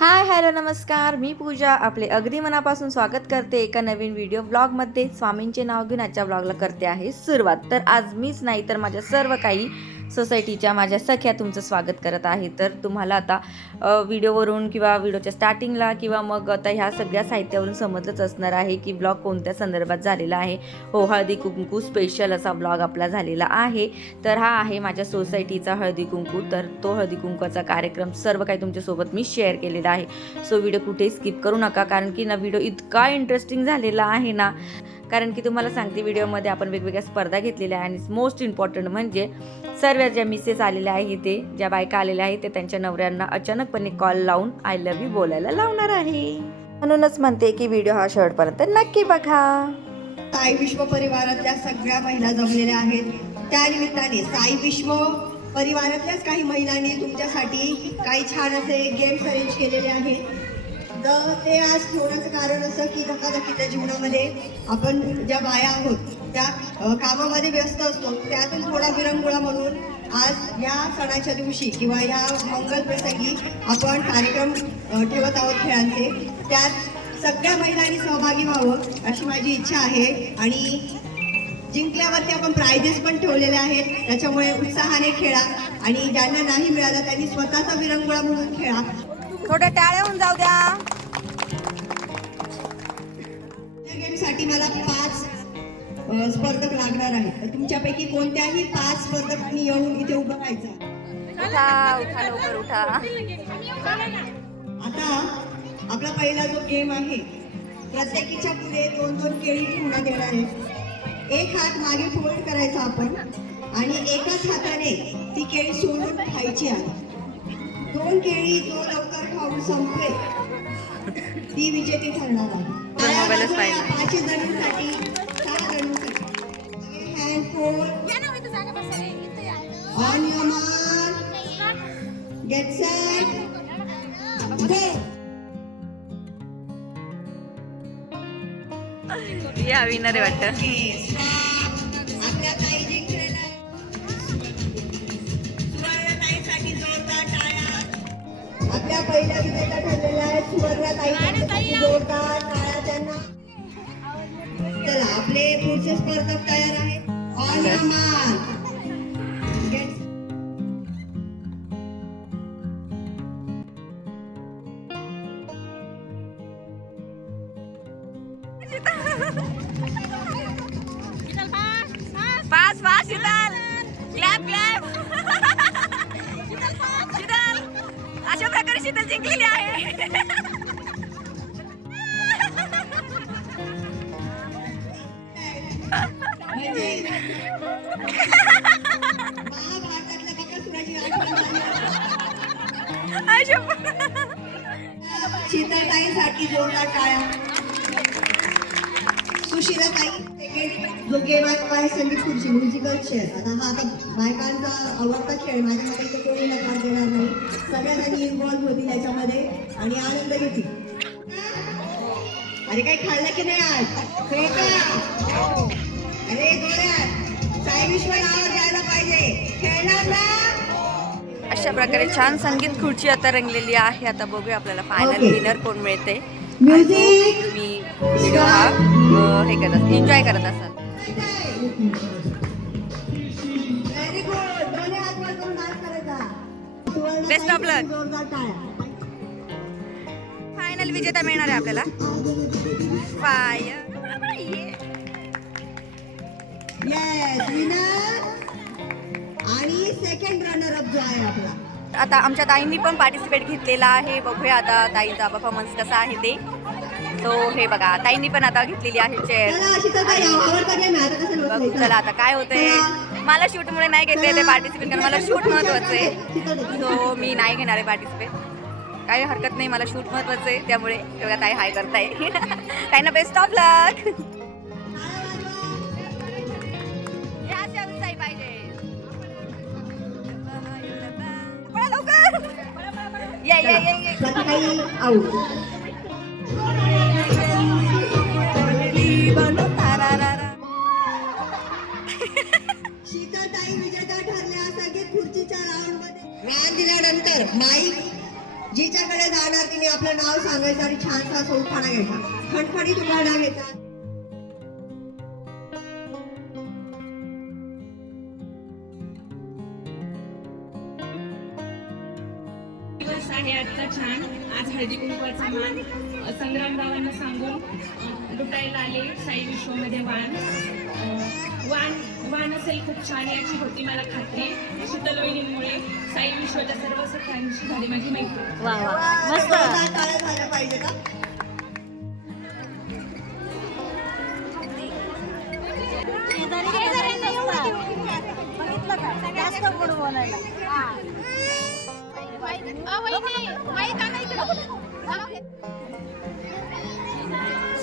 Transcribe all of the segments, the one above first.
Hi hello नमस्कार. मी पूजा. आपले अगदी मनापासून स्वागत करते एका नवीन व्हिडिओ ब्लॉगमध्ये स्वामींचे नाव घेऊन आजच्या ब्लॉगला करते आहे सुरुवात. तर आज मीच नाही तर माझ्या सर्व काही सोसायटीच्या माझ्या सख्या तुमचं स्वागत करत आहे. तर तुम्हाला आता व्हिडिओवरून किंवा व्हिडिओच्या स्टार्टिंगला किंवा मग आता ह्या सगळ्या साहित्यावरून समजलंच असणार आहे की ब्लॉग कोणत्या संदर्भात झालेला आहे. हो हळदी कुंकू स्पेशल असा ब्लॉग आपला झालेला आहे. तर हा आहे माझ्या सोसायटीचा हळदी कुंकू. तर तो हळदी कुंकूचा कार्यक्रम सर्व काही तुमच्यासोबत मी शेअर केलेला आहे. सो व्हिडिओ कुठेही स्किप करू नका कारण की ना व्हिडिओ इतका इंटरेस्टिंग झालेला आहे ना. कारण की तुम्हाला सांगते व्हिडिओमध्ये आपण वेगवेगळ्या स्पर्धा घेतलेल्या आहे आणि मोस्ट इम्पॉर्टंट म्हणजे सर्व ज्या मिसेस आलेल्या आहे ते ज्या बायका आलेल्या आहेत ते त्यांच्या नवऱ्यांना अचानकपणे कॉल लावून आय लव्ह यू बोलायला लावणार आहे. म्हणूनच म्हणते की व्हिडिओ हा शेवटपर्यंत नक्की बघा. साई विश्व परिवारातल्या सगळ्या महिला जमलेल्या आहेत. त्या निमित्ताने साई विश्व परिवारातल्याच काही महिलांनी तुमच्यासाठी काही छान असे गेम्स अरेंज केलेले आहेत. तर ते आज ठेवण्याचं कारण असं की धकाधकीच्या जीवनामध्ये आपण ज्या बाया आहोत त्या कामामध्ये व्यस्त असतो त्यातून थोडा विरंगुळा म्हणून आज या सणाच्या दिवशी किंवा या मंगल प्रसंगी आपण कार्यक्रम ठेवत आहोत खेळांचे. त्यात सगळ्या महिलांनी सहभागी व्हावं अशी माझी इच्छा आहे आणि जिंकल्यावरती आपण प्राइजेस पण ठेवलेले आहेत त्याच्यामुळे उत्साहाने खेळा आणि ज्यांना नाही मिळालं त्यांनी स्वतःचा विरंगुळा म्हणून खेळा. थोड्या टाळ्या होऊन जाऊ द्या. गेमसाठी मला पाच स्पर्धक लागणार आहेत. तर तुमच्यापैकी कोणत्याही पाच स्पर्धकांनी येऊन इथे उभं राहायचं? उठा उठा लवकर उठा. आता आपला पहिला जो गेम आहे प्रत्येकीच्या पुढे दोन दोन केळी ठेवण्यात येणार आहे. एक हात मागे फोल्ड करायचा आपण आणि एकाच हाताने ती केळी सोडून खायची आहे. दोन केळी जो संपले. ती विजेती ठरणार आहे. मोबाईलच पाहिजे. पाचही जणींसाठी सहा जणींसाठी. Hand fold on your mark get set go या विनर वाटतं. पहिल्या विजेत्या ठरलेल्या आहेत सुवर्णताई जोरदार टाळ्या त्यांना. चला आपले पुढचे स्पर्धक तयार आहेत. ऑन जोरदार टाळ्या आहे संगीत खुर्ची म्युझिकल चेअर आता हा आता बायकांचा आवडता खेळ माझ्या मते इथे कोणी नकार देणार नाही. सगळ्या इन्व्हॉल्व्ह होतील याच्यामध्ये आणि आनंद घेतील. अरे काही खाल्लं की नाही आज? अरे साई विश्व नाव द्यायला पाहिजे. खेळणार ना अशा प्रकारे छान संगीत खुर्ची आता रंगलेली आहे. आता बघूया आपल्याला फायनल. विनर कोण मिळते. म्युझिक व्हिडिओ हा अ, हे करत एन्जॉय करत असाल. व्हेरी गुड दोन्ही हात वर करून डान्स करायचा. सुवर्ण Best of luck. जोरदार टाळ्या फायनल विजेता मिळणार आहे आपल्याला. येस विनर आणि सेकंड रनर अप जो आहे आपला. आता आमच्या ताईंनी पण पार्टिसिपेट घेतलेला आहे. बघूया आता ताईंचा परफॉर्मन्स कसा आहे ते. सो हे बघा ताईंनी पण आता घेतलेली आहे चेअर बघू चला आता काय होतंय? मला शूटमुळे नाही घेतले ते पार्टिसिपेट कारण मला शूट महत्वाचं आहे. सो मी नाही घेणार आहे पार्टिसिपेट काही हरकत नाही मला शूट महत्वाचं आहे. त्यामुळे बघा ताई हाय करताय. ताईंना बेस्ट ऑफ लक लवकर. ये ये ये आपलं नाव सांगायचं आणि छानसा सोडखाना घ्यायचा. खणखणी तुम्हाला घेतात दिवस आहे आजचा छान. आज हळदी कुंकवाचा मान. संग्रामरावांना सांगून लुटायला आले साई विश्वमध्ये वाण वाण वाण असेल खूप छान याची होती मला खात्री. शीतल वहिनीमुळे साई विश्वाच्या सर्व सखांशी झाली माझी मैत्री. वा वा. मस्त. जोरदार टाळ्या पाहिजे का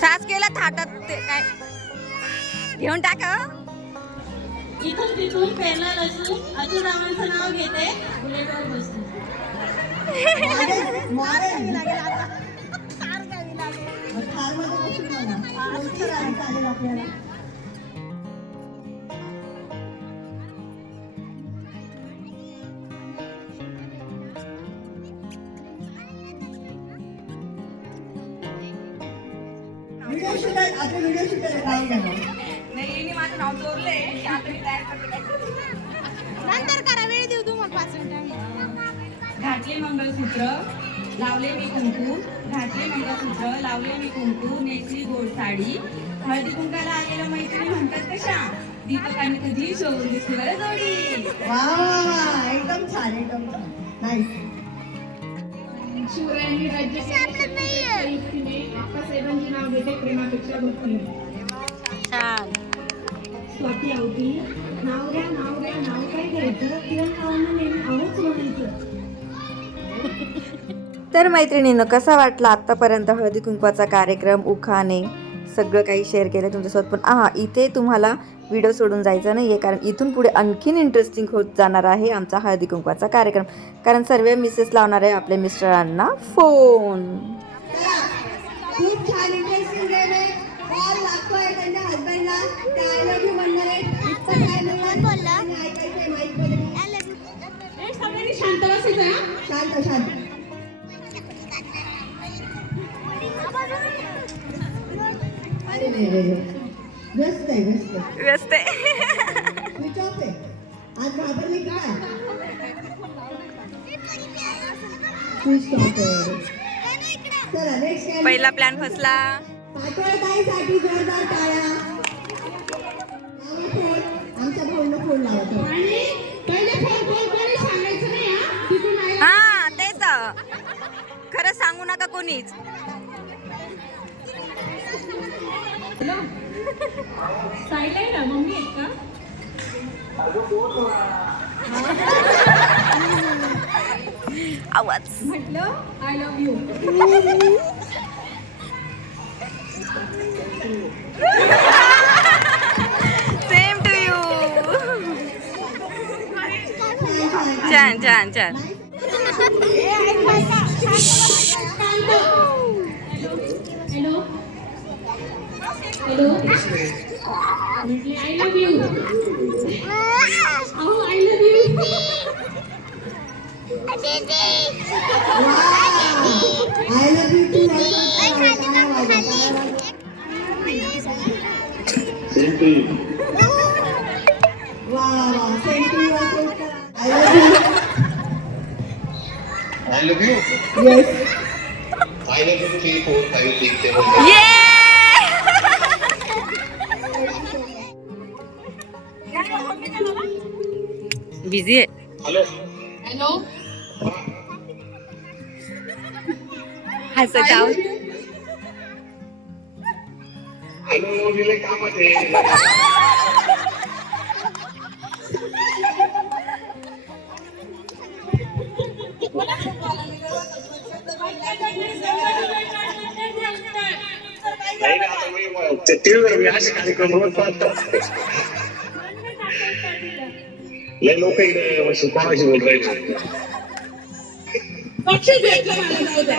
सास केला थाटात ते काय. घेऊन टाका इथून तिथून फेणाला असून अजून अजूरावांचं नाव घेते बुलेटवर बसून आपल्याला व्हिडिओ शूटर आता व्हिडिओ शूट आहे. माझं नाव काय. नंतर करा वेळ देऊ तुम्हाला पाच मिनिटं. घातले मंगळसूत्र लावले मी कुंकू. घातले मंगळसूत्र लावले मी कुंकू नेसली गोड साडी. हळदी कुंकाला आलेल्या मैत्रिणी म्हणतात कशा? दीपकाने कधी शोधून दिसली बरं जोडी. वा वा वा एकदम छान एकदम छान. नाही शिवरायांनी राज्य आप्पासाहेबांचे नाव घेते प्रेमापेक्षा भक्तीने. स्वाती आवती. नाव घ्या नाव घ्या नाव काय घ्यायचं. किरण नावानं नेहमी आवच म्हणायचं. तर मैत्रिणीनं कसा वाटला आत्तापर्यंत हळदी कुंकवाचा कार्यक्रम उखाणे? सगळं काही शेअर केलं तुमच्यासोबत पण हा इथे तुम्हाला व्हिडिओ सोडून जायचा नाही आहे कारण इथून पुढे आणखीन इंटरेस्टिंग होत जाणार आहे आमचा हळदी कुंकवाचा कार्यक्रम. कारण सर्व मिसेस लावणार आहे आपल्या मिस्टरांना फोन शांत? शांत. व्यस्त आहे व्यस्त. व्यस्त आहे. स्विच ऑफ आहे. आज घाबरले की काय? स्विच ऑफ चला नेक्स्ट पहिला प्लॅन फसला. पाटोळताईसाठी जोरदार टाळ्या. आमच्या फोनला फोन लावतो. कोणीच ना मम्मी आहेत का? आवाज. म्हटलं I love you same to you छान छान छान. Hello? I love you. Oh, I love you. Wow. I love you too. I love you. You. Wow. You. I love you. I love you. Yes. Busy आहे. Hello. दिले कामात नाही ना कार्यक्रम Le luca ile washukao hizo ndio. Pacha bega mara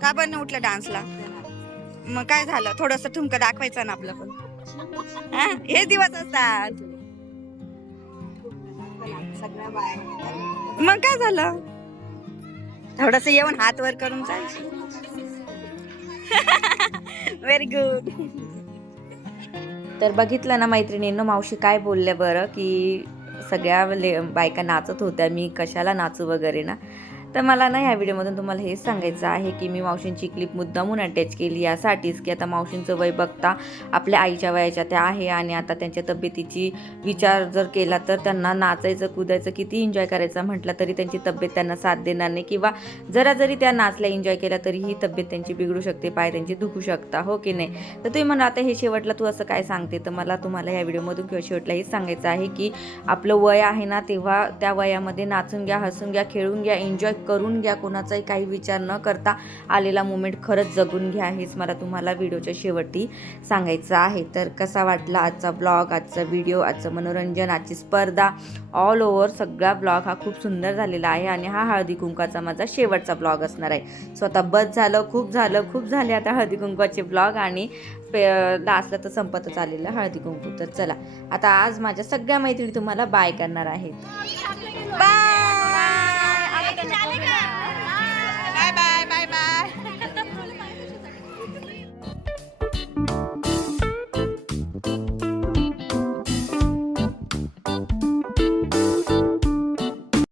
का बरं नाही उठलं डान्सला? मग काय झालं? थोडस ठुमकं दाखवायचं ना आपलं पण हा? दिवस असतात. मग काय झालं? थोडस येऊन हात वर करून जायचं व्हेरी गुड तर बघितलं ना मैत्रिणींनो मावशी काय बोलल्या बरं की सगळ्या ले बायका नाचत होत्या. मी कशाला नाचू वगैरे ना? तर मला ना ह्या व्हिडिओमधून तुम्हाला हेच सांगायचं आहे की मी मावशींची क्लिप मुद्दामून अटॅच केली यासाठीच की आता मावशींचं वय बघता आपल्या आईच्या वयाच्या त्या आहे आणि आता त्यांच्या तब्येतीची विचार जर केला तर त्यांना नाचायचं कुदायचं किती एन्जॉय करायचं म्हटलं तरी त्यांची तब्येत त्यांना साथ देणार नाही. किंवा जरा जरी त्या नाचल्या एन्जॉय केला तरी ही तब्येत त्यांची बिघडू शकते पाय त्यांची दुखू शकता हो की नाही? तर तुम्ही म्हणा आता हे शेवटला तू असं काय सांगते? तर मला तुम्हाला या व्हिडिओमधून किंवा शेवटला हेच सांगायचं आहे की आपलं वय आहे ना तेव्हा त्या वयामध्ये नाचून घ्या हसून घ्या खेळून घ्या एन्जॉय करून घ्या कोणाचाही काही विचार न करता आलेला मुमेंट खरंच जगून घ्या हेच मला तुम्हाला व्हिडिओच्या शेवटी सांगायचं आहे. तर कसा वाटला आजचा ब्लॉग आजचा व्हिडिओ आजचं मनोरंजन आजची स्पर्धा? ऑल ओव्हर सगळा ब्लॉग हा खूप सुंदर झालेला आहे आणि हा हळदी कुंकाचा माझा शेवटचा ब्लॉग असणार आहे. स्वतः बस झालं खूप झालं खूप झाले आता हळदी कुंकवाचे ब्लॉग आणि पे लास्टला तर संपतच आलेलं हळदी कुंकू. तर चला आता आज माझ्या सगळ्या मैत्रिणी तुम्हाला बाय करणार आहेत. बाय